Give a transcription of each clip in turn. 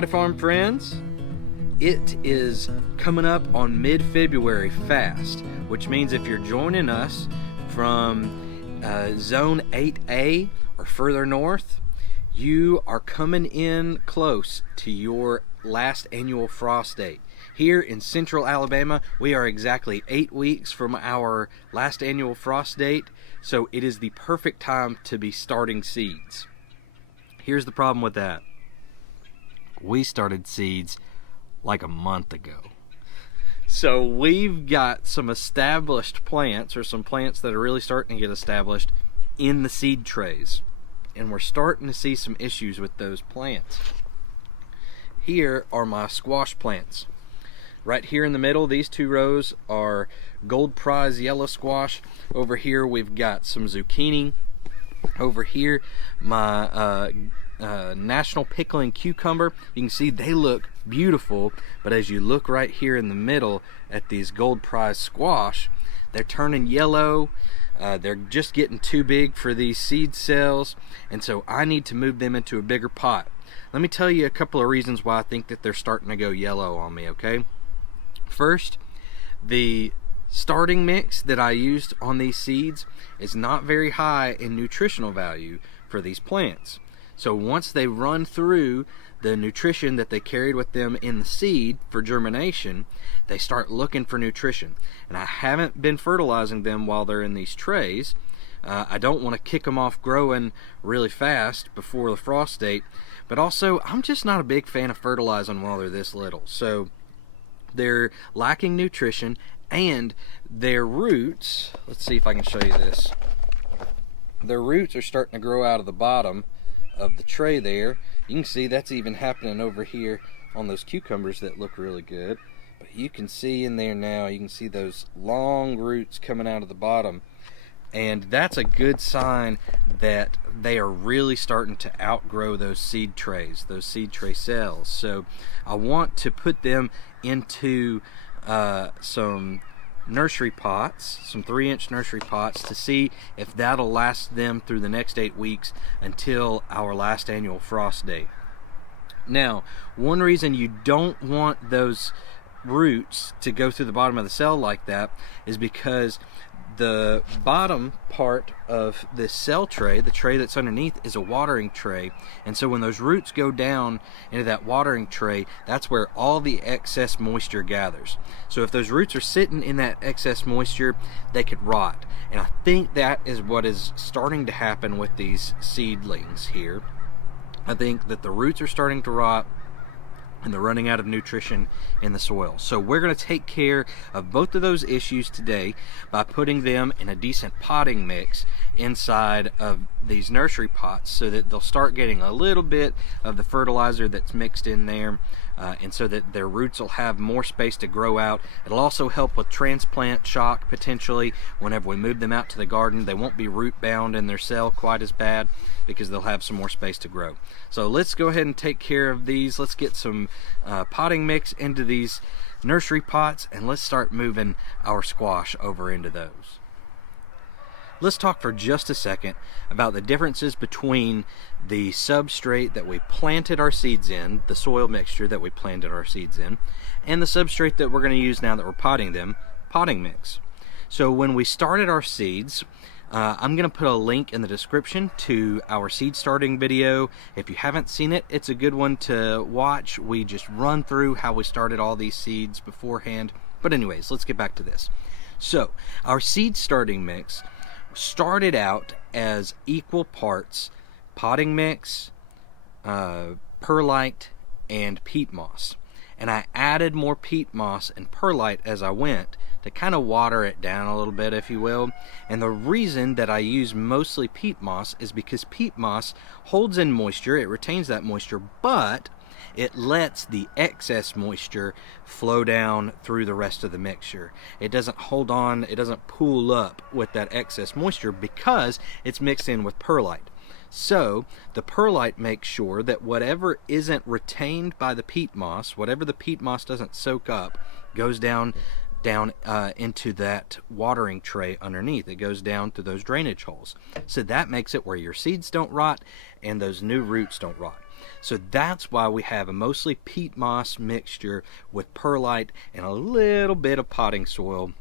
Howdy farm friends. It is coming up on mid-February fast, which means if you're joining us from zone 8A or further north, you are coming in close to your last annual frost date. Here in central Alabama, we are exactly 8 weeks from our last annual frost date, so it is the perfect time to be starting seeds. Here's the problem with that. We started seeds like a month ago. So we've got some established plants, or some plants that are really starting to get established in the seed trays. And we're starting to see some issues with those plants. Here are my squash plants. Right here in the middle, these two rows are gold prize yellow squash. Over here we've got some zucchini. Over here, my national pickling cucumber. You can see they look beautiful, but as you look right here in the middle at these gold prize squash, they're turning yellow. They're just getting too big for these seed cells, and so I need to move them into a bigger pot. Let me tell you a couple of reasons why I think that they're starting to go yellow on me, okay? First, the starting mix that I used on these seeds is not very high in nutritional value for these plants. So once they run through the nutrition that they carried with them in the seed for germination, they start looking for nutrition. And I haven't been fertilizing them while they're in these trays. I don't want to kick them off growing really fast before the frost date, but also I'm just not a big fan of fertilizing while they're this little. So they're lacking nutrition, and their roots, let's see if I can show you this. Their roots are starting to grow out of the bottom of the tray there. You can see that's even happening over here on those cucumbers that look really good. But you can see in there now, you can see those long roots coming out of the bottom. And that's a good sign that they are really starting to outgrow those seed trays, those seed tray cells. So I want to put them into some nursery pots, some 3-inch nursery pots, to see if that'll last them through the next 8 weeks until our last annual frost date. Now, one reason you don't want those roots to go through the bottom of the cell like that is because the bottom part of this cell tray, the tray that's underneath, is a watering tray, and so when those roots go down into that watering tray, that's where all the excess moisture gathers. So if those roots are sitting in that excess moisture, they could rot, and I think that is what is starting to happen with these seedlings here. I think that the roots are starting to rot and they're running out of nutrition in the soil. So we're going to take care of both of those issues today by putting them in a decent potting mix inside of these nursery pots, so that they'll start getting a little bit of the fertilizer that's mixed in there, and so that their roots will have more space to grow out. It'll also help with transplant shock potentially. Whenever we move them out to the garden, they won't be root bound in their cell quite as bad because they'll have some more space to grow. So let's go ahead and take care of these. Let's get some potting mix into these nursery pots, and let's start moving our squash over into those. Let's talk for just a second about the differences between the substrate that we planted our seeds in, the soil mixture that we planted our seeds in, and the substrate that we're going to use now that we're potting them, potting mix. So when we started our seeds, I'm going to put a link in the description to our seed starting video. If you haven't seen it, it's a good one to watch. We just run through how we started all these seeds beforehand. But anyways, let's get back to this. So our seed starting mix started out as equal parts potting mix, perlite, and peat moss. And I added more peat moss and perlite as I went to kind of water it down a little bit, if you will. And the reason that I use mostly peat moss is because peat moss holds in moisture, it retains that moisture, but it lets the excess moisture flow down through the rest of the mixture. It doesn't hold on, it doesn't pool up with that excess moisture because it's mixed in with perlite. So the perlite makes sure that whatever isn't retained by the peat moss, whatever the peat moss doesn't soak up, goes down into that watering tray underneath. It goes down through those drainage holes. So that makes it where your seeds don't rot and those new roots don't rot. So that's why we have a mostly peat moss mixture with perlite and a little bit of potting soil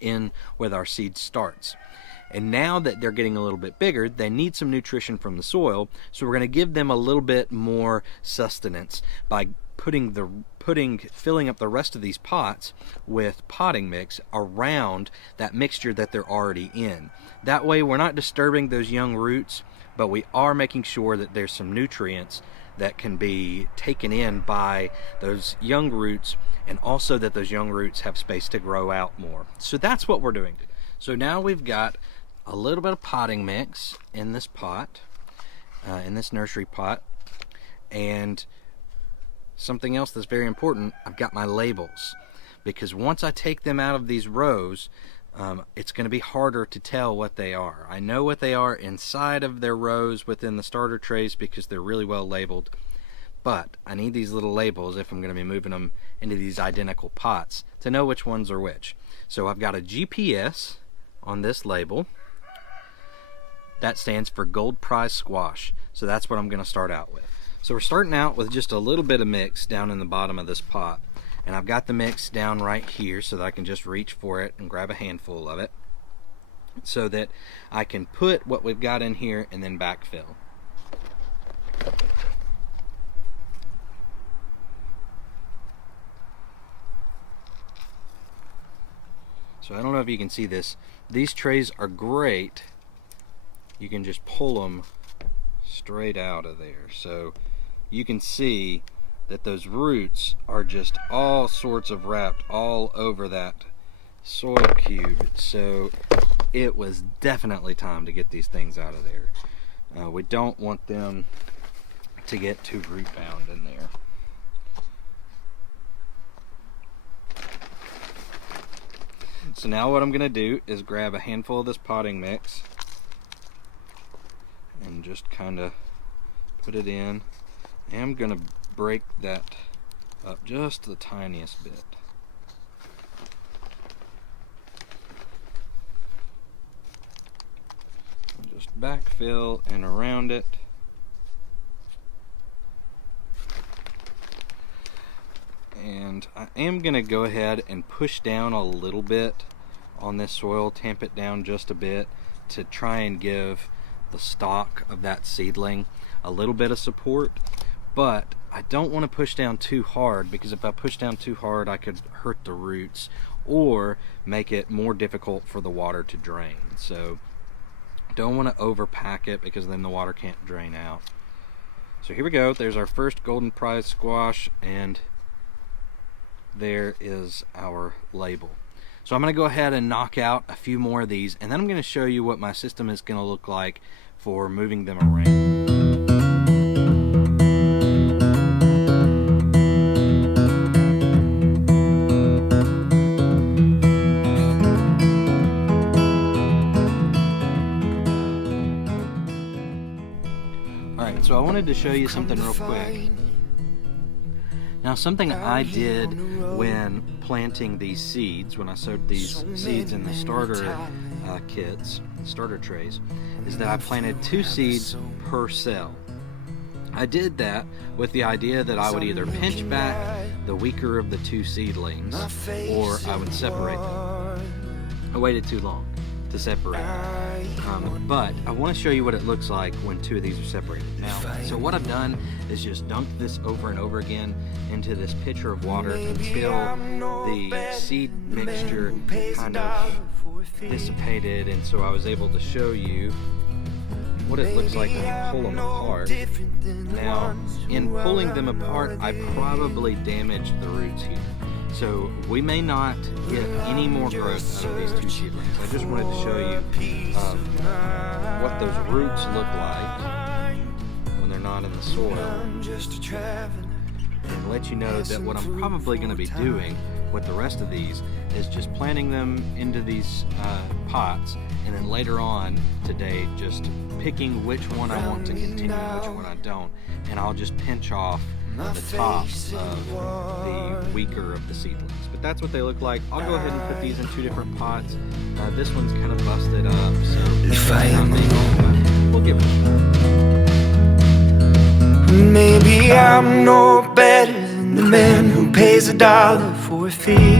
in with our seed starts. And now that they're getting a little bit bigger, they need some nutrition from the soil, so we're going to give them a little bit more sustenance by filling up the rest of these pots with potting mix around that mixture that they're already in. That way we're not disturbing those young roots, but we are making sure that there's some nutrients that can be taken in by those young roots, and also that those young roots have space to grow out more. So that's what we're doing. So now we've got a little bit of potting mix in this pot, in this nursery pot, and something else that's very important, I've got my labels, because once I take them out of these rows, it's going to be harder to tell what they are. I know what they are inside of their rows within the starter trays because they're really well labeled, but I need these little labels if I'm going to be moving them into these identical pots to know which ones are which. So I've got a GPS on this label. That stands for Gold Prize Squash. So that's what I'm going to start out with. So we're starting out with just a little bit of mix down in the bottom of this pot. And I've got the mix down right here so that I can just reach for it and grab a handful of it, so that I can put what we've got in here and then backfill. So I don't know if you can see this. These trays are great. You can just pull them straight out of there. So you can see that those roots are just all sorts of wrapped all over that soil cube. So it was definitely time to get these things out of there. We don't want them to get too root bound in there. So now what I'm going to do is grab a handful of this potting mix and just kind of put it in. And I'm going to break that up just the tiniest bit. And just backfill and around it. And I am going to go ahead and push down a little bit on this soil, tamp it down just a bit to try and give the stalk of that seedling a little bit of support. But I don't want to push down too hard, because if I push down too hard I could hurt the roots or make it more difficult for the water to drain. So don't want to overpack it, because then the water can't drain out. So here we go. There's our first Golden Prize squash, and there is our label. So I'm going to go ahead and knock out a few more of these, and then I'm going to show you what my system is going to look like for moving them around. Alright, so I wanted to show you something real quick. Now, something I did when planting these seeds, when I sowed these seeds in the starter kits, starter trays, is that I planted 2 seeds per cell. I did that with the idea that I would either pinch back the weaker of the 2 seedlings, or I would separate them. I waited too long to separate them. But I want to show you what it looks like when 2 of these are separated. Now, so what I've done is just dunked this over and over again into this pitcher of water until the seed mixture kind of dissipated, and so I was able to show you what it looks like when you pull them apart. Now, in pulling them apart, I probably damaged the roots here. So we may not get any more growth out of these 2 seedlings. I just wanted to show you what those roots look like when they're not in the soil, and let you know that what I'm probably going to be doing with the rest of these is just planting them into these pots, and then later on today just picking which one I want to continue, which one I don't, and I'll just pinch off the tops of the weaker of the seedlings. But that's what they look like. I'll go ahead and put these in 2 different pots. This one's kind of busted up, so we'll give it a shot. Maybe I'm no better than the man who pays $1 for a fee.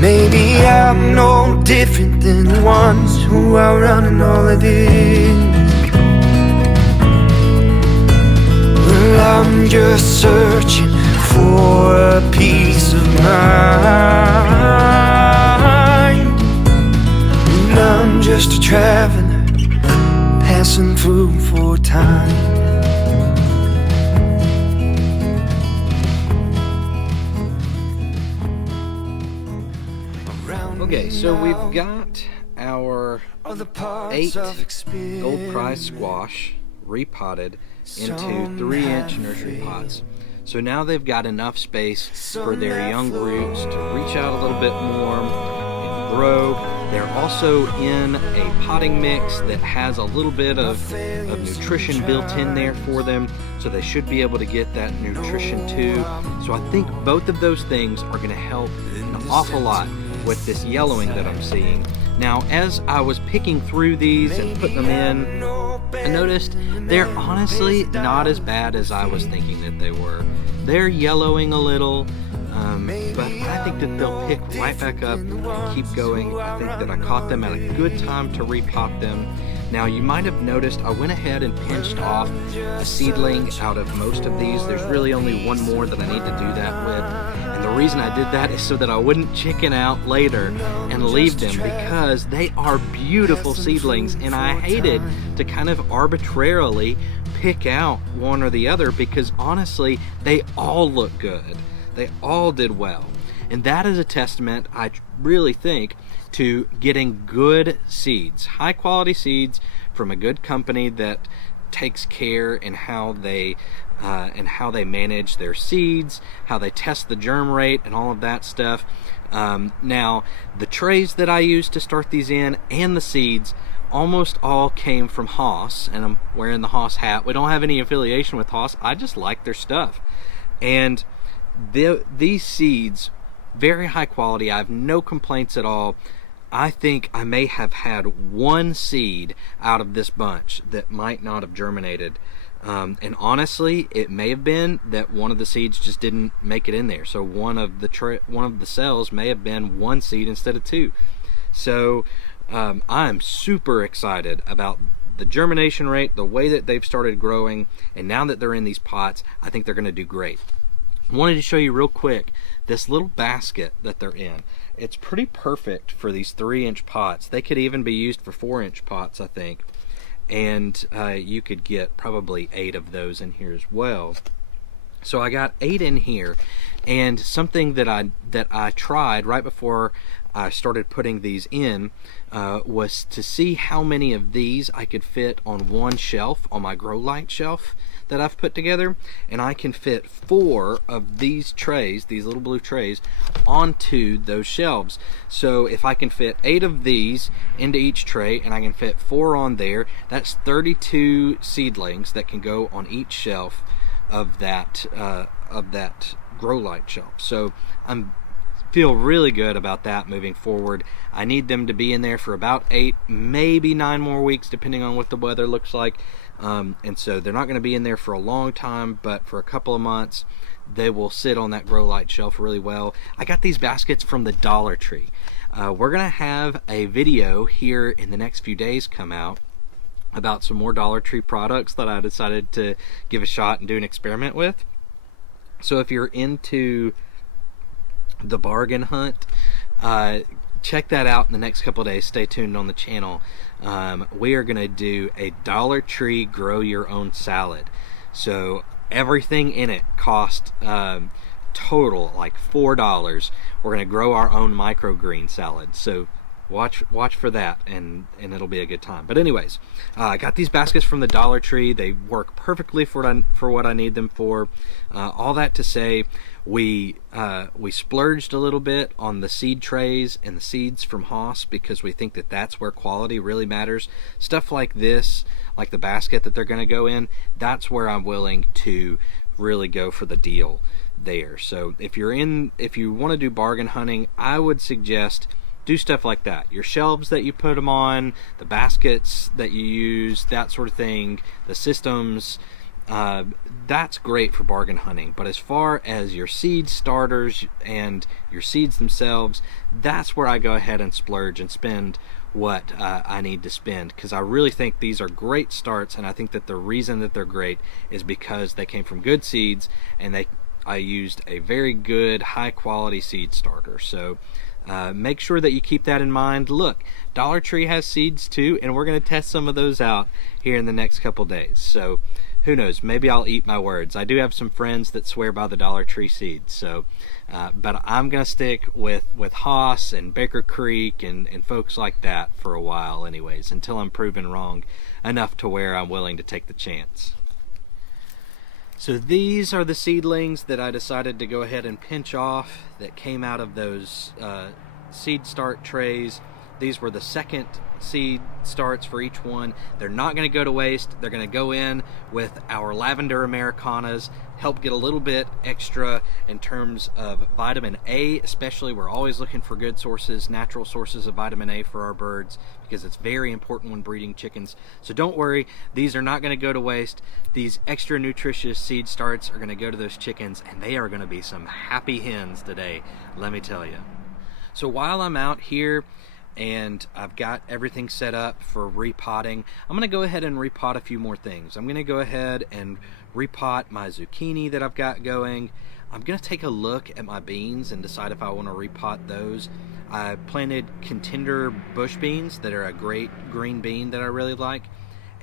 Maybe I'm no different than the ones who are running all of this. Well, I'm just searching for a peace of mind, and I'm just a traveler passing through for time. Okay, so we've got our 8 gold prize squash repotted into 3-inch nursery pots. So now they've got enough space for their young roots to reach out a little bit more and grow. They're also in a potting mix that has a little bit of nutrition built in there for them, so they should be able to get that nutrition too. So I think both of those things are going to help an awful lot with this yellowing that I'm seeing. Now, as I was picking through these and putting them in, I noticed they're honestly not as bad as I was thinking that they were. They're yellowing a little, but I think that they'll pick right back up and keep going. I think that I caught them at a good time to repot them. Now, you might have noticed I went ahead and pinched off a seedling out of most of these. There's really only one more that I need to do that with. And the reason I did that is so that I wouldn't chicken out later and leave them, because they are beautiful seedlings, and I hated to kind of arbitrarily pick out one or the other, because honestly, they all look good. They all did well. And that is a testament, I really think, to getting good seeds, high quality seeds from a good company that takes care in how they manage their seeds, how they test the germ rate and all of that stuff. Now, the trays that I used to start these in and the seeds almost all came from Haas, and I'm wearing the Haas hat. We don't have any affiliation with Haas. I just like their stuff. And these seeds, very high quality. I have no complaints at all. I think I may have had one seed out of this bunch that might not have germinated. And honestly, it may have been that one of the seeds just didn't make it in there. So one of the cells may have been one seed instead of two. So I'm super excited about the germination rate, the way that they've started growing, and now that they're in these pots, I think they're going to do great. I wanted to show you real quick this little basket that they're in. It's pretty perfect for these 3-inch pots. They could even be used for 4-inch pots, I think. And you could get probably 8 of those in here as well. So I got 8 in here, and something that I tried right before I started putting these in was to see how many of these I could fit on one shelf, on my grow light shelf that I've put together, and I can fit 4 of these trays, these little blue trays, onto those shelves. So if I can fit 8 of these into each tray and I can fit 4 on there, that's 32 seedlings that can go on each shelf of that grow light shelf. So I feel really good about that moving forward. I need them to be in there for about 8, maybe 9 more weeks, depending on what the weather looks like. And so they're not going to be in there for a long time, but for a couple of months they will sit on that grow light shelf really well. I got these baskets from the Dollar Tree. We're going to have a video here in the next few days come out about some more Dollar Tree products that I decided to give a shot and do an experiment with. So if you're into the bargain hunt, check that out in the next couple of days. Stay tuned on the channel. We are going to do a Dollar Tree grow your own salad. So everything in it cost total like $4. We're going to grow our own microgreen salad. So watch for that, and it'll be a good time. But anyways, I got these baskets from the Dollar Tree. They work perfectly for what I need them for. All that to say, we splurged a little bit on the seed trays and the seeds from Haas, because we think that that's where quality really matters. Stuff like this, like the basket that they're going to go in, that's where I'm willing to really go for the deal there. So if you want to do bargain hunting, I would suggest do stuff like that. Your shelves that you put them on, the baskets that you use, that sort of thing, the systems, that's great for bargain hunting. But as far as your seed starters and your seeds themselves, that's where I go ahead and splurge and spend what I need to spend, because I really think these are great starts, and I think that the reason that they're great is because they came from good seeds, and I used a very good high quality seed starter. So make sure that you keep that in mind. Look, Dollar Tree has seeds too, and we're going to test some of those out here in the next couple days. So who knows, maybe I'll eat my words. I do have some friends that swear by the Dollar Tree seeds, so but I'm gonna stick with Haas and Baker Creek and folks like that for a while anyways, until I'm proven wrong enough to where I'm willing to take the chance. So these are the seedlings that I decided to go ahead and pinch off that came out of those seed start trays. These were the second seed starts for each one. They're not going to go to waste. They're going to go in with our lavender Americanas, help get a little bit extra in terms of vitamin A, especially. We're always looking for good sources, natural sources of vitamin A for our birds, because it's very important when breeding chickens. So don't worry, these are not going to go to waste. These extra nutritious seed starts are going to go to those chickens, and they are going to be some happy hens today, let me tell you. So while I'm out here and I've got everything set up for repotting, I'm going to go ahead and repot a few more things. I'm going to go ahead and repot my zucchini that I've got going. I'm going to take a look at my beans and decide if I want to repot those. I planted contender bush beans that are a great green bean that I really like,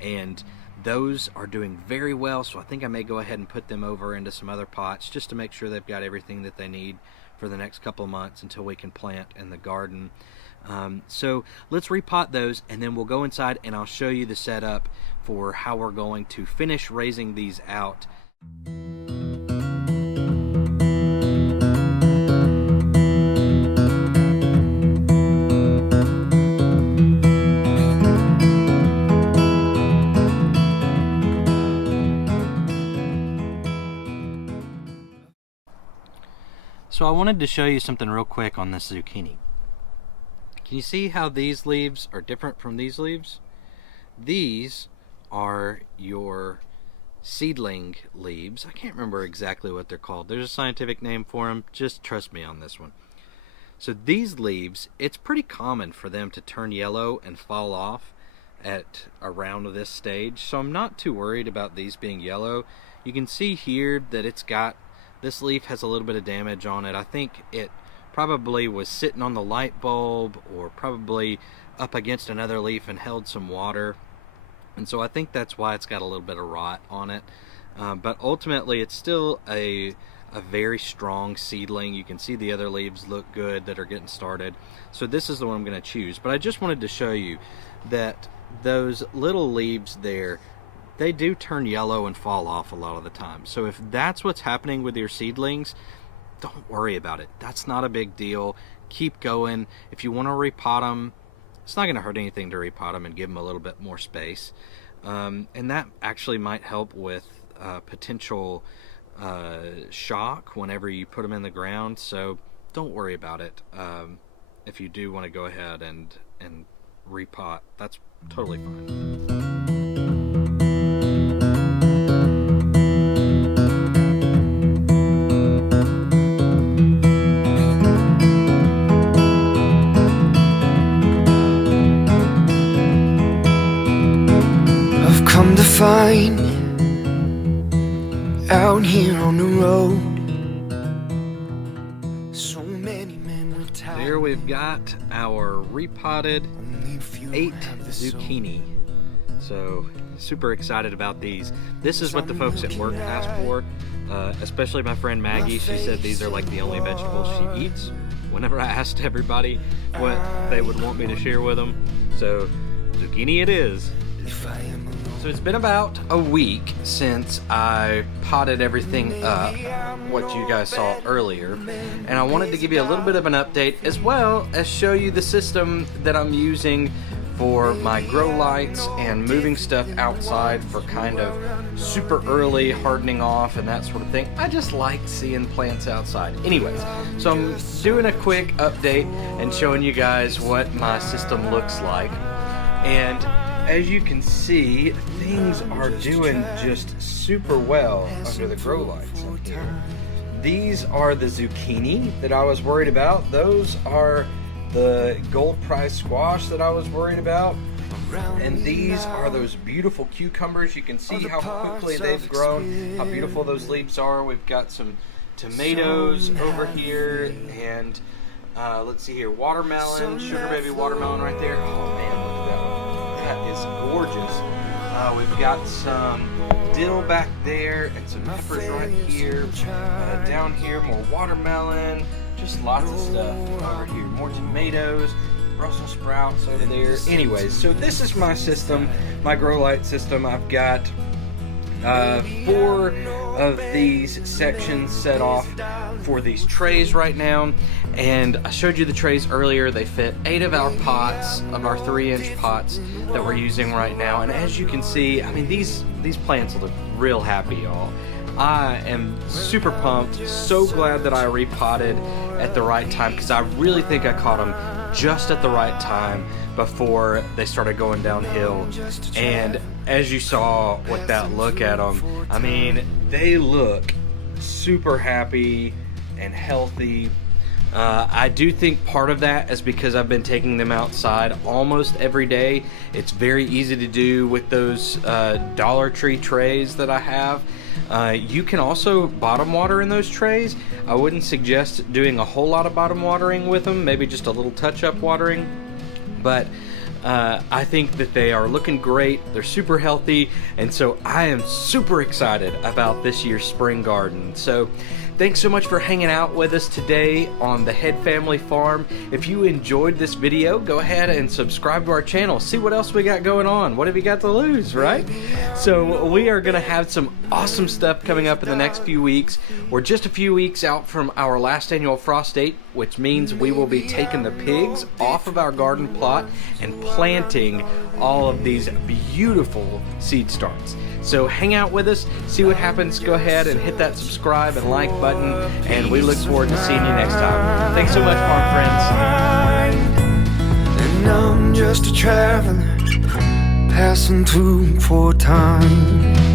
and those are doing very well, so I think I may go ahead and put them over into some other pots just to make sure they've got everything that they need for the next couple of months until we can plant in the garden. So let's repot those, and then we'll go inside and I'll show you the setup for how we're going to finish raising these out. So I wanted to show you something real quick on this zucchini. Can you see how these leaves are different from these leaves? These are your seedling leaves. I can't remember exactly what they're called. There's a scientific name for them. Just trust me on this one. So these leaves, it's pretty common for them to turn yellow and fall off at around this stage. So I'm not too worried about these being yellow. You can see here that this leaf has a little bit of damage on it. I think it probably was sitting on the light bulb or probably up against another leaf and held some water, and so I think that's why it's got a little bit of rot on it, but ultimately it's still a very strong seedling. You can see the other leaves look good that are getting started, so this is the one I'm going to choose. But I just wanted to show you that those little leaves there, they do turn yellow and fall off a lot of the time. So if that's what's happening with your seedlings, don't worry about it. That's not a big deal. Keep going. If you want to repot them, it's not going to hurt anything to repot them and give them a little bit more space. And that actually might help with potential shock whenever you put them in the ground. So don't worry about it. If you do want to go ahead and repot, that's totally fine. Come to find out here on the road, so many men retired. There we've got our repotted 8 zucchini. So super excited about these. This is what the folks at work asked for, especially my friend Maggie. She said these are like the only vegetables she eats. Whenever I asked everybody what they would want me to share with them, so zucchini it is. So it's been about a week since I potted everything up, what you guys saw earlier, and I wanted to give you a little bit of an update as well as show you the system that I'm using for my grow lights and moving stuff outside for kind of super early hardening off and that sort of thing. I just like seeing plants outside. Anyways, so I'm doing a quick update and showing you guys what my system looks like. And as you can see, things are doing just super well under the grow lights in here. These are the zucchini that I was worried about. Those are the gold price squash that I was worried about. And these are those beautiful cucumbers. You can see how quickly they've grown, how beautiful those leaves are. We've got some tomatoes over here, and let's see here, watermelon, sugar baby watermelon right there. Oh man, look at that one. That is gorgeous. We've got some dill back there and some peppers right here. Down here, more watermelon. Just lots of stuff over here. More tomatoes, Brussels sprouts over there. Anyways, so this is my system, my grow light system. I've got 4 of these sections set off for these trays right now. And I showed you the trays earlier. They fit 8 of our pots, of our 3-inch pots that we're using right now. And as you can see, I mean, these plants look real happy, y'all. I am super pumped, so glad that I repotted at the right time, because I really think I caught them just at the right time before they started going downhill. And as you saw with that look at them, I mean, they look super happy and healthy. I do think part of that is because I've been taking them outside almost every day. It's very easy to do with those Dollar Tree trays that I have. You can also bottom water in those trays. I wouldn't suggest doing a whole lot of bottom watering with them, maybe just a little touch-up watering. But I think that they are looking great. They're super healthy, and so I am super excited about this year's spring garden. So thanks so much for hanging out with us today on the Head Family Farm. If you enjoyed this video, go ahead and subscribe to our channel. See what else we got going on. What have you got to lose, right? So we are going to have some awesome stuff coming up in the next few weeks. We're just a few weeks out from our last annual frost date, which means we will be taking the pigs off of our garden plot and planting all of these beautiful seed starts. So hang out with us, see what happens. Go ahead and hit that subscribe and like button, and we look forward to seeing you next time. Thanks so much, farm friends. And I'm just a traveler passing through for time.